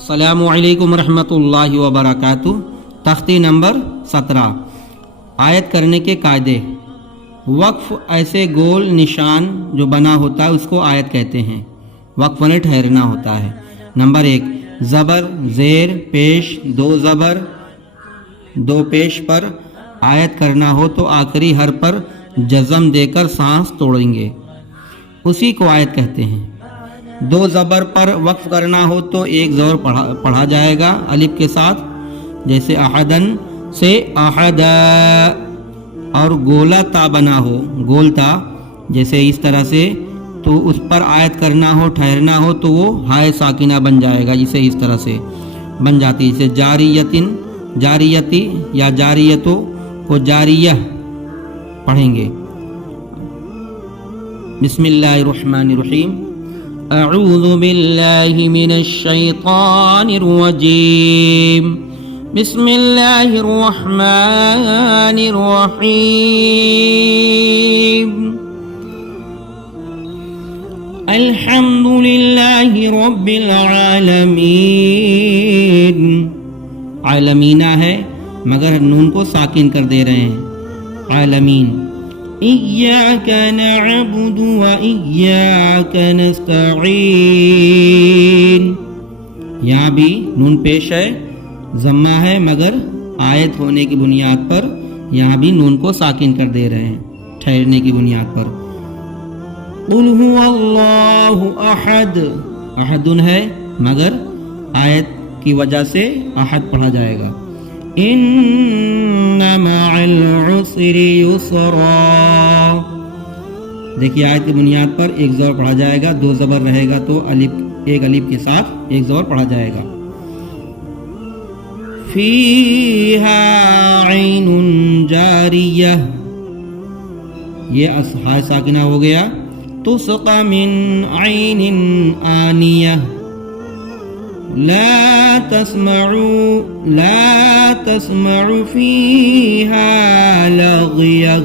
السلام علیکم ورحمۃ اللہ وبرکاتہ۔ تختی نمبر 17 آیت کرنے کے قاعدے۔ وقف ایسے گول نشان جو بنا ہوتا ہے اس کو آیت کہتے ہیں۔ وقف نے ٹھہرنا ہوتا ہے۔ نمبر 1 زبر، زیر، پیش، دو زبر دو پیش پر آیت کرنا ہو تو آخری حرف پر جزم دے کر سانس توڑیں گے، اسی کو آیت کہتے ہیں۔ دو زبر پر وقف کرنا ہو تو ایک زبر پڑھا جائے گا الف کے ساتھ، جیسے احدن سے احدا، اور گولا تا بنا ہو، گول تا جیسے اس طرح سے، تو اس پر آیت کرنا ہو، ٹھہرنا ہو تو وہ ہائے ساکنہ بن جائے گا، جسے اس طرح سے بن جاتی، جیسے جاریتن، جاریتی یا جاریتو کو جاریہ پڑھیں گے۔ بسم اللہ الرحمن الرحیم۔ اعوذ باللہ من الشیطان الرجیم، بسم اللہ الرحمن الرحیم۔ الحمد للہ رب العالمین، عالمینہ ہے مگر نون کو ساکن کر دے رہے ہیں، عالمین۔ إياك نعبد وإياك نستعين، یہاں بھی نون پیش ہے، ضمہ ہے، مگر آیت ہونے کی بنیاد پر یہاں بھی نون کو ساکن کر دے رہے ہیں، ٹھہرنے کی بنیاد پر۔ قل هو اللہ احد، احد ہے مگر آیت کی وجہ سے احد پڑھا جائے گا۔ ان مع العسر یسرا، دیکھیے آیت کی بنیاد پر ایک زبر پڑھا جائے گا، دو زبر رہے گا تو ایک الف کے ساتھ ایک زبر پڑھا جائے گا۔ فیہا عین جاریہ، یہ ہائے ساکنہ ہو گیا۔ تسقى من عین آنیہ، لا تسمع فيها لغيا،